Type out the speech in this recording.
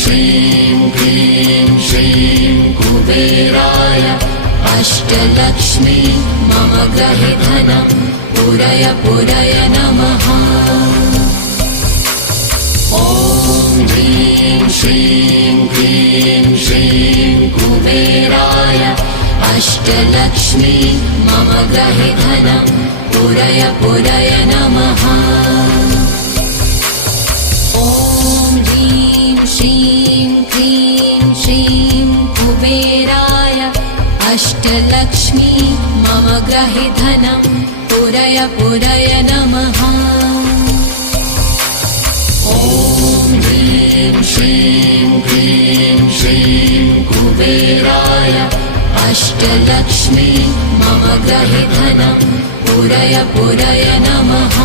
श्रीं क्लीं श्रीं कुबेराय अष्टलक्ष्मी मम गृहे धनं पुरय पुरय नमः। ॐ ह्रीं श्रीं क्लीं श्रीं कुबेराय अष्टलक्ष्मी मम गृहे धनं पुरय पुरय नमः। ॐ ह्रीं श्रीं क्लीं श्रीं कुबेराय अष्टलक्ष्मी मम गृहे धनं पुरय पुरय नमः। ॐ ह्रीं श्रीं क्लीं श्रीं कुबेराय अष्टलक्ष्मी मम गृहे धनं पुरय पुरय नमः।